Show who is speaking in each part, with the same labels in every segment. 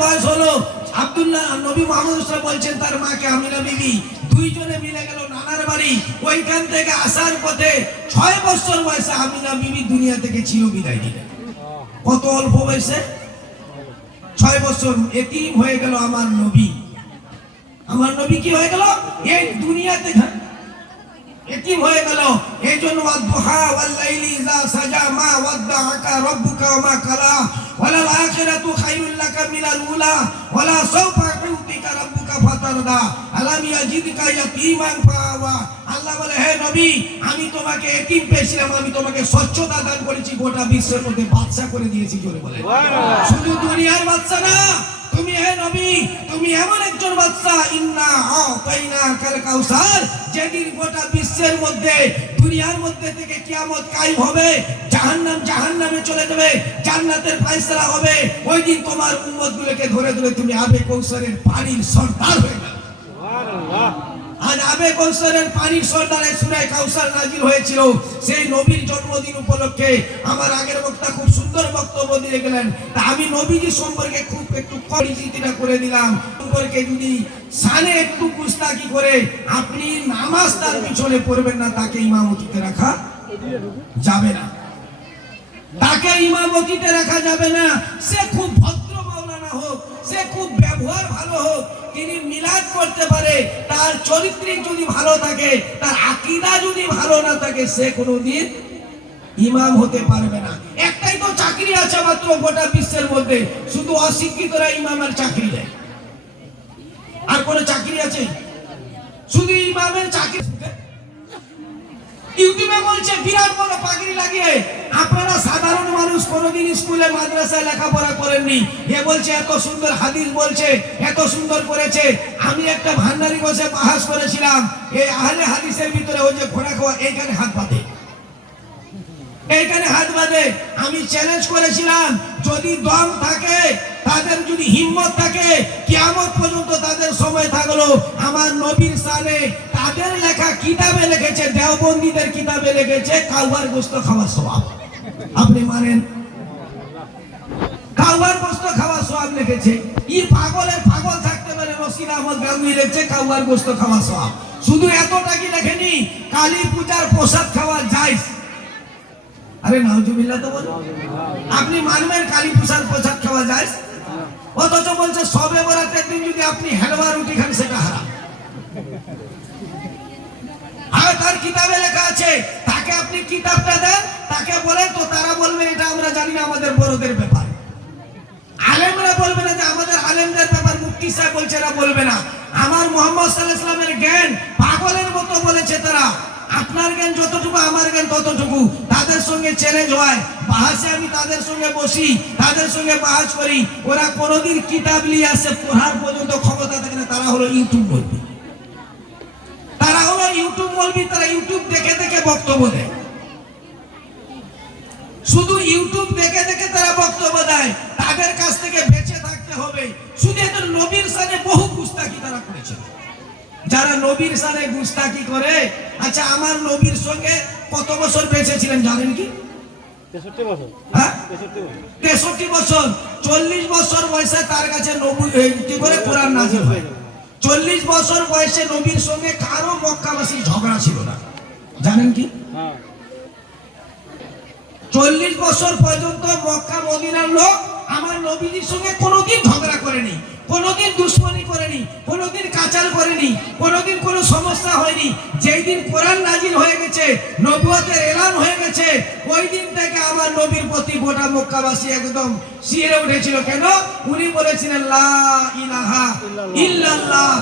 Speaker 1: বয়স হলো, আব্দুল্লাহ নবী মোহাম্মদ বলছেন, তার মাকে আমিনা বিবি। দুইজনে মিলে গেল নানার বাড়ি। ওইখান থেকে আসার পথে ছয় বছর বয়সে আমিনা বিবি দুনিয়া থেকে ছিল বিদায় নিলেন কত অল্প বয়সে? ছয় বছর এতিম হয়ে গেল আমার নবী। আমার নবী কি হয়ে গেল? এই দুনিয়াতে এতিম হয়ে গেল? এই জন্য ওয়াদুহা ওয়াল্লাইলি ইযা সাজা মা রাব্বুকা মা কালা। ওয়ালাল আখিরাতু খায়রুল লাকা মিনাল উলা। ওয়ালা সাওফা ইউতিকা রাব্বুকা ফাতারদা। আলাম ইয়াজিদকা ইয়াতীমান ফাআওয়া। আল্লাহ বলে হে নবী আমি তোমাকে এতিম পেয়েছিলাম আমি তোমাকে স্বচ্ছতা দান করেছি গোটা বিশ্বের মধ্যে বাদশা করে দিয়েছি জোরে বলে শুধু দুনিয়ার বাদশা না তুমি হে নবী, তুমি এমন একজন বাচ্চা ইন্না আতাইনা কাল কাউসার, যেদিন গোটা বিশ্বের মধ্যে, দুনিয়ার মধ্যে থেকে কিয়ামত কায়েম হবে, জাহান্নাম জাহান্নামে চলে যাবে, জান্নাতের ফয়সালা হবে। ওই দিন তোমার উম্মতগুলোকে ধরে ধরে তুমি আবে কৌশলের পানির সর্দার হয়ে যাবে। আজ আবে কৌশলের পানির সর্দারে সুরায় কাউসার নাজিল হয়েছিল। সেই নবীর জন্মদিন উপলক্ষে আমার আগের বক্তা খুব সুন্দর বক্তব্য দিয়ে গেলেন। তা আমি নবীজি সম্পর্কে খুব একটু পরিচিতিটা করে দিলাম। সম্পর্কে যদি সানে একটু গুস্তাকি করে, আপনি নামাজ তার পিছনে পড়বেন না, তাকে ইমামতিতে রাখা যাবে না। তাকে ইমামতিতে রাখা যাবে না। সে খুব ভদ্র মাওলানা হোক, সে খুব ব্যবহার ভালো হোক তিনি মিলাদ করতে পারে, তার চরিত্রিক যদি ভালো থাকে, তার আকিদা যদি ভালো না থাকে, সে কোনোদিন ইমাম হতে পারবে না। একটাই তো চাকরি আছে মাত্র গোটা বিশ্বের মধ্যে, শুধু অশিক্ষিতরা ইমামের চাকরি দেয়। আর কোনো চাকরি আছে? শুধু ইমামের চাকরি ইউটিউবে বলছে, বিরাট বড় পাগড়ি লাগিয়ে আপনারা সাধারণ মানুষ কোনোদিন স্কুলে, মাদ্রাসায় লেখাপড়া করেননি। এ বলছে, এত সুন্দর হাদিস বলছে, এত সুন্দর করেছে। আমি একটা ভান্ডারি বসে বাহাস করেছিলাম, এই আহলে হাদিসের ভিতরে ওই যে ঘোড়া খাওয়া, এইখানে হাত পাতে এইখানে হাত বাঁধে। আমি চ্যালেঞ্জ করেছিলাম, যদি দম থাকে তাদের যদি হিম্মত থাকে, কিয়ামত পর্যন্ত তাদের সময় থাকল। আমার নবীর সালে তাদের লেখা কিতাবে লিখেছে, দেওবন্দীদের কিতাবে লিখেছে কাউয়ার গোস্ত খাওয়ার স্বভাব। আপনি মানেন? কাউয়ার গোস্ত স্বভাব লিখেছে। ই পাগলের পাগল থাকতে পারে আহমদ লিখছে কাউয়ার গোস্ত স্বভাব। শুধু এতটা কি লেখেনি? কালী পূজার প্রসাদ খাওয়া যায় আরে নাউজুবিল্লাহ তো বলো। আপনি মানবেন কালী পূজার প্রসাদ খাওয়া যায় অথচ বলছে, সবে বরাতের দিন যদি আপনি হেলওয়া রুটি খান, সেটা হারাম। আর তার কিতাবে লেখা আছে, তাকে আপনি কিতাবটা দেন, তাকে বলেন তো তারা বলবেন এটা আমরা জানি না, আমাদের বড়দের ব্যাপার। আলেমরা বলবে না যে আমাদের আলেমদের ব্যাপার, মুফতি সাহেব বলছে, এরা বলবে না। আমার মোহাম্মদ সাল্লাহ ইসলামের জ্ঞান পাগলের মতো বলেছে তারা। আপনার জ্ঞান যতটুকু, আমার জ্ঞান ততটুকু। তাদের সঙ্গে চ্যালেঞ্জ হয়। বাহাসে আমি তাদের সঙ্গে বসি, তাদের সঙ্গে বাহাজ করি। ওরা কোনোদিন কিতাব নিয়ে আসে, পড়ার পর্যন্ত ক্ষমতা থাকে না, তারা হলো ইউটিউব বলবি। তারা হলো ইউটিউব বলবি, তারা ইউটিউব দেখে দেখে বক্তব্য দেয়। শুধু ইউটিউব দেখে দেখে যারা নবীর সাথে গুস্তাকি করে আচ্ছা আমার নবীর সঙ্গে কত বছর বেঁচে ছিলেন জানেন কি?
Speaker 2: তেষট্টি বছর।
Speaker 1: হ্যাঁ?
Speaker 2: তেষট্টি বছর।
Speaker 1: চল্লিশ বছর বয়সে তার কাছে কি করে কোরআন নাজিল হয়? চল্লিশ বছর বয়সে নবীর সঙ্গে কারও মক্কাবাসীর ঝগড়া ছিল না। জানেন কি?
Speaker 2: হ্যাঁ।
Speaker 1: চল্লিশ বছর পর্যন্ত মক্কা মদিনার লোক আমার নবীজির সঙ্গে কোনোদিন ঝগড়া করেনি। কোনোদিন দুশ্মনী করেনি কোনোদিন কাচাল করেনি কোনোদিন কোনো সমস্যা হয়নি। যেই দিন কোরআন নাজিল হয়ে গেছে নবুয়তের এলান হয়ে গেছে ওই দিন থেকে আমার নবীর প্রতি গোটা মক্কাবাসী একদম শিরে উঠেছিল। কেন? উনি বলেছিলেন লা ইলাহা ইল্লাল্লাহ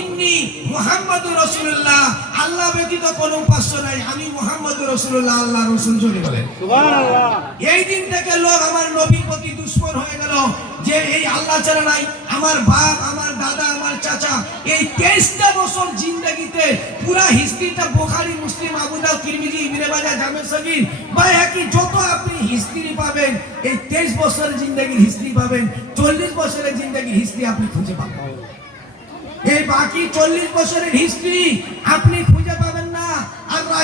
Speaker 1: ইন্নি মুহাম্মাদুর রাসূলুল্লাহ। আল্লাহ ব্যতীত কোনো উপাস্য নাই। আমি মুহাম্মাদুর রাসূলুল্লাহ আল্লাহ রাসূল জোরে বলেন।
Speaker 2: সুবহানাল্লাহ।
Speaker 1: এই দিন থেকে লোক আমার নবীর প্রতি দুশ্মন হয়ে গেল যে এই আল্লাহ ছাড়া নাই। আমার বাপ, আমার দাদা, আমার চাচা, এই তেইশটা বছর জিন্দগিতে পুরা হিস্ট্রিটা বোখারি, মুসলিম আবুদাউ তিরমিজি, ইবনে বাজার জামে সগীর, বা একই যত আপনি হিস্ট্রি পাবেন, এই তেইশ বছরের জিন্দগির হিস্ট্রি পাবেন, চল্লিশ বছরের জিন্দগির হিস্ট্রি আপনি খুঁজে পাবেন। এই বাকি চল্লিশ বছরের হিস্ট্রি আপনি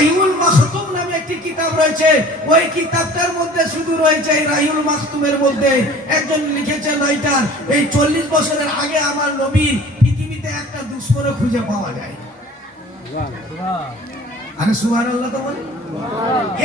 Speaker 1: রাহিউল মাখতুম নামে একটি কিতাব রয়েছে। ওই কিতাবটার মধ্যে শুধু রয়েছে এই রাহিউল মাখতুমের মধ্যে। একজন লিখেছেন রাইটার, এই চল্লিশ বছরের আগে আমার নবীর পৃথিবীতে একটা দুশ্মনও খুঁজে পাওয়া যায় আরে সুহান আল্লাহ তো বলে।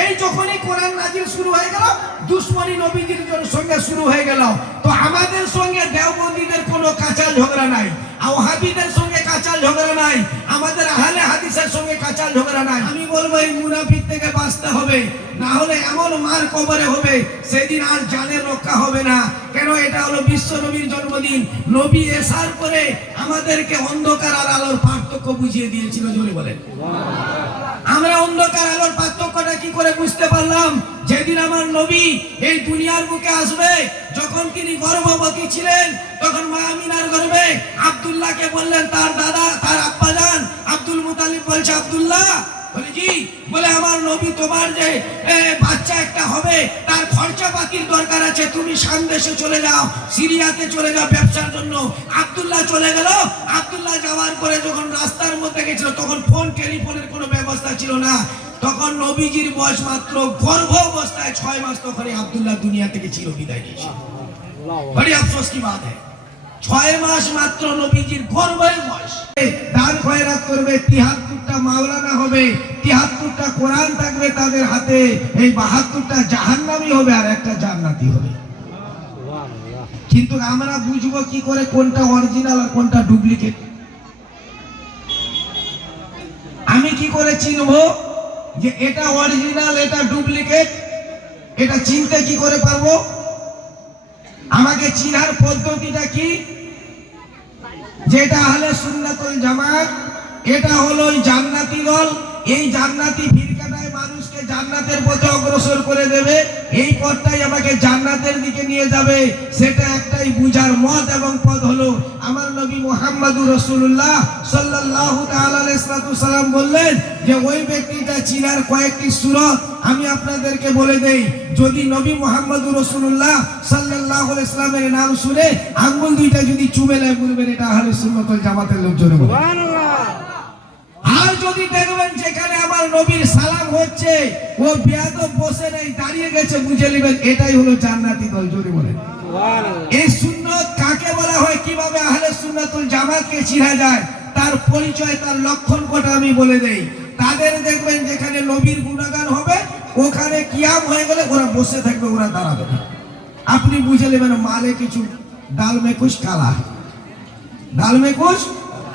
Speaker 1: এই যখনই কোরআন নাজিল শুরু হয়ে গেল, দুশ্মনী নবীজির সঙ্গে শুরু হয়ে গেল। তো আমাদের সঙ্গে দেওবন্দীদের কোনো কাঁচা ঝগড়া নাই। আওহাবিদের কাঁচাল ঝগড়া নাই। আমাদের আহলে হাদিসের সঙ্গে কাঁচাল ঝগড়া নাই। আমি বলব এই মুনাফিক থেকে বাঁচতে হবে। না হলে এমন মার কবরে হবে, সেদিন আর জানের রক্ষা হবে না। কেন এটা হলো বিশ্ব নবীর জন্মদিন? নবী এসার পরে আমাদেরকে অন্ধকার আর আলোর পার্থক্য বুঝিয়ে দিয়েছিল, জোরে বলেন। আমরা অন্ধকার আলোর পার্থক্যটা কি করে বুঝতে পারলাম? যেদিন আমার নবী এই দুনিয়ার বুকে আসবে, যখন তিনি গর্ভবতী ছিলেন, তখন মা আমিনার গর্ভে আব্দুল্লাহকে বললেন, তার দাদা, তার আব্বা যান আব্দুল মুতালিব বলছে, আবদুল্লাহ? বলে আমার নবী তোমার যে বাচ্চা একটা হবে তার খরচা পাতির দরকার আছে। তুমি সামদেশে চলে যাও সিরিয়াতে চলে যাও ব্যবসার জন্য। আব্দুল্লাহ চলে গেল। আব্দুল্লাহ যাওয়ার পরে যখন রাস্তার মধ্যে গেছিল তখন ফোন টেলিফোনের কোনো ব্যবস্থা ছিল না। তখন নবীজির বয়স মাত্র গর্ভ অবস্থায় ছয় মাস তখন আব্দুল্লাহ দুনিয়া থেকে ছিল বিদায় নিয়েছে বড়ি আফসোস কি বাত है ছয় মাস মাত্র নবীজির গর্ভের বয়স। দান খয়রাত করবে, তিহাত্তরটা মাওলানা হবে, তিহাত্তরটা কোরআন থাকবে তাদের হাতে, এই বাহাত্তরটা জাহান্নামি হবে আর একটা জান্নাতি হবে। কিন্তু আমরা বুঝব কি করে কোনটা অরিজিনাল আর কোনটা ডুপ্লিকেট আমি কি করে চিনবো যে এটা অরিজিনাল এটা ডুপ্লিকেট এটা চিনতে কি করে পারব? আমাকে চিনার পদ্ধতিটা কি? যেটা হলে সুন্নাতুল জামাত, এটা হলো ওই জান্নাতি দল। এই জান্নাতি ফিরকাটায় মানুষকে জান্নাতের পথে এই পথটাই আমাকে জান্নাতের দিকে নিয়ে যাবে। সেটা একটাই বুঝার মত এবং পথ হলো আমার নবী মোহাম্মদুর রসুল্লাহ আলাইহি সাল্লাম বললেন যে, ওই ব্যক্তিটা চিনার কয়েকটি সুরত আমি আপনাদেরকে বলে দেই। যদি নবী মোহাম্মদুর রসুল্লাহ আলাইহি ইসলামের নাম শুনে আঙ্গুল দুইটা যদি চুমে নেয় বলবেন, এটা আহলে সুন্নাতুল জামাতের লোক জোরে বলে আর যদি দেখবেন যেখানে আমার নবীর সালাম হচ্ছে ও বেয়াদব বসে নেই দাঁড়িয়ে গেছে বুঝে নেবেন এটাই হলো জান্নাতি দল জোরে বলেন। এই সুন্নত কাকে বলা হয়? কীভাবে আহলে সুন্নাতুল জামাতকে চিনা যায়? তার পরিচয় তার লক্ষণ কটা আমি বলে দেই। তাদের দেখবেন যেখানে নবীর গুণাগান হবে ওখানে কিয়াম হয়ে গেলে ওরা বসে থাকবে ওরা দাঁড়াবে না। আপনি বুঝে নেবেন মালে কিছু ডাল মে কুছ কালা है ডাল মে কুছ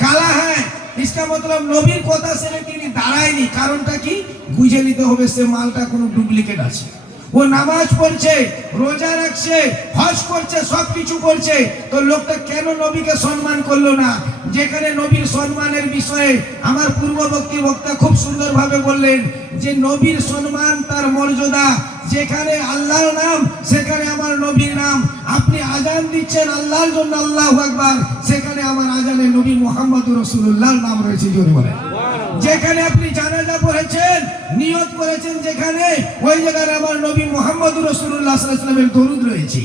Speaker 1: কালা হ্যাঁ ইসলাম মতলব নবীর কথা শুনে তিনি দাঁড়ায়নি কারণটা কি বুঝে নিতে হবে সে মালটা কোনো ডুপ্লিকেট আছে ও নামাজ পড়ছে রোজা রাখছে হজ করছে সব কিছু করছে তো লোকটা কেন নবীকে সম্মান করল না যেখানে নবীর সম্মানের বিষয়ে আমার পূর্ববর্তী বক্তা খুব সুন্দরভাবে বললেন যে নবীর সম্মান তার মর্যাদা যেখানে আল্লাহর নাম সেখানে আমার নবীর নাম আপনি আজান দিচ্ছেন আল্লাহর জন্য আল্লাহ আকবার সেখানে আমার আজান মোহাম্মদ রসুল্লাহর নাম রয়েছে জোরে বলেন। যেখানে আপনি জানাজা পড়েছেন নিয়ত করেছেন যেখানে ওই জায়গায় আমার নবী মোহাম্মদ রসুল্লাহ সাল্লামের দরুদ রয়েছে।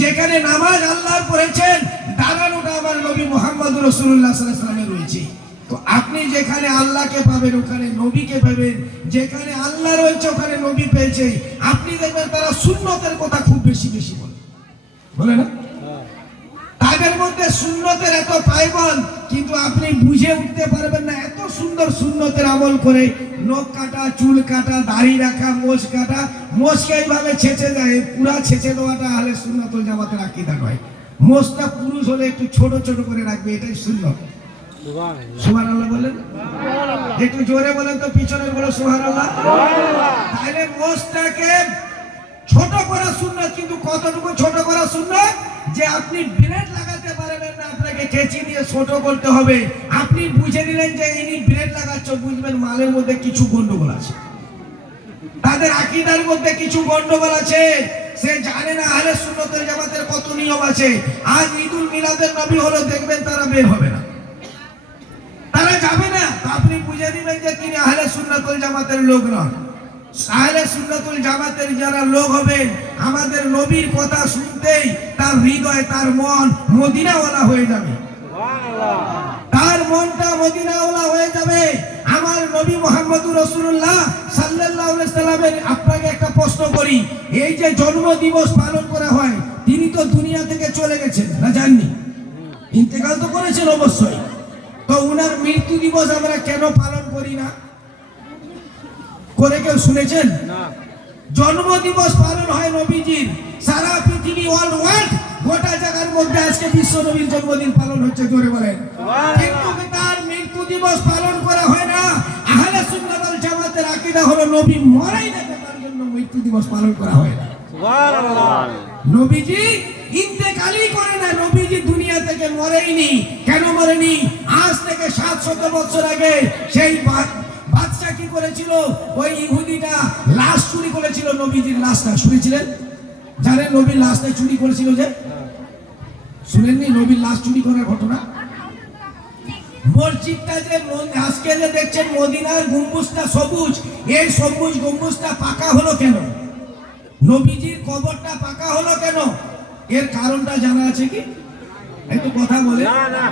Speaker 1: যেখানে নামাজ আল্লাহর পড়েছেন দাঁড়ানোটা আমার নবী মোহাম্মদ রসুল্লাহ সাল্লামের রয়েছে। তো আপনি যেখানে আল্লাহকে পাবেন ওখানে নবীকে পাবেন যেখানে আল্লাহ রয়েছে ওখানে নবী পেয়েছে। আপনি দেখবেন তারা সুন্নতের কথা খুব বেশি বেশি বলে। বলে না? তাদের মধ্যে সুন্নতের এত পাইবন কিন্তু আপনি বুঝে উঠতে পারবেন না এত সুন্দর সুন্নতের আমল করে নখ কাটা চুল কাটা দাড়ি রাখা মোষ কাটা মোষকে এইভাবে ছেঁচে দেয় পুরা ছেঁচে দেওয়াটা হলে সুন্নত জামাতের আকিদা নয়। মোষটা পুরুষ হলে একটু ছোট ছোট করে রাখবে এটাই সুন্নত। সুহান আল্লাহ বলেন। একটু জোরে বলেন তো পিছনের বলো সুহান আল্লাহ তাহলে মোষটাকে ছোট করা সুন্নত কিন্তু কতটুকু ছোট করা সুন্নত? যে আপনি ব্লেড লাগাতে পারবেন না, আপনাকে কেচি দিয়ে ছোট করতে হবে। আপনি বুঝে নিলেন যে ইনি ব্লেড লাগাচ্ছ, বুঝবেন মালের মধ্যে কিছু গন্ডগোল আছে। তাদের আকিদার মধ্যে কিছু গন্ডগোল আছে। সে জানে না আহলে সুন্নতের জামাতের কত নিয়ম আছে। আজ ঈদুল মিলাদের নবী হলো, দেখবেন তারা বের হবে না। তারা যাবে না। আপনি বুঝে দিবেন যে তিনি আহলে সুন্নাতুল জামাতের লোক নন। জামাতের যারা লোক হবেন, আমাদের নবীর কথা শুনতেই তার হৃদয়, তার মন মদিনাওয়ালা হয়ে যাবে। তার মনটা মদিনাওয়ালা হয়ে যাবে। আমার নবী মোহাম্মদুর রসুল্লাহ আপনাকে একটা প্রশ্ন করি। এই যে জন্ম দিবস পালন করা হয়, তিনি তো দুনিয়া থেকে চলে গেছেন, না জাননি ইন্তেকাল তো করেছেন অবশ্যই। তো উনার মৃত্যু দিবস আমরা কেন পালন করি না? করে কেউ শুনেছেন?
Speaker 2: না।
Speaker 1: জন্ম দিবস পালন হয় নবীজির। সারা পৃথিবী ওয়ার্ল্ড ওয়ার্ল্ড গোটা জায়গার মধ্যে আজকে বিশ্ব নবীর জন্মদিন পালন হচ্ছে জোরে বলেন। কিন্তু তার মৃত্যু দিবস পালন করা হয় না? আহলে সুন্নাত জামাতের আকীদা হলো নবী মরাই না তার জন্য মৃত্যু দিবস পালন করা হয় না।
Speaker 2: সুবহানাল্লাহ।
Speaker 1: নবীজি ইন্তেকালই করে না নবীজি দুনিয়া থেকে মরেইনি। কেন মরেনি? আজ থেকে সাত শত বছর আগে সেই কি করেছিল? ওই ইহুদিটা লাশ চুরি করেছিল নবীজির লাশটা শুনেছিলেন? জানেন নবীর লাশটা চুরি করেছিল যে? শুনেননি নবীর লাশ চুরি করার ঘটনা? মসজিদটা যে আজকে যে দেখছেন মদিনার গম্বুজটা সবুজ এই সবুজ গম্বুজটা পাকা হলো কেন? নবীজির কবরটা পাকা হলো কেন? এর কারণটা জানা আছে কি? একটু কথা বলে
Speaker 2: না না।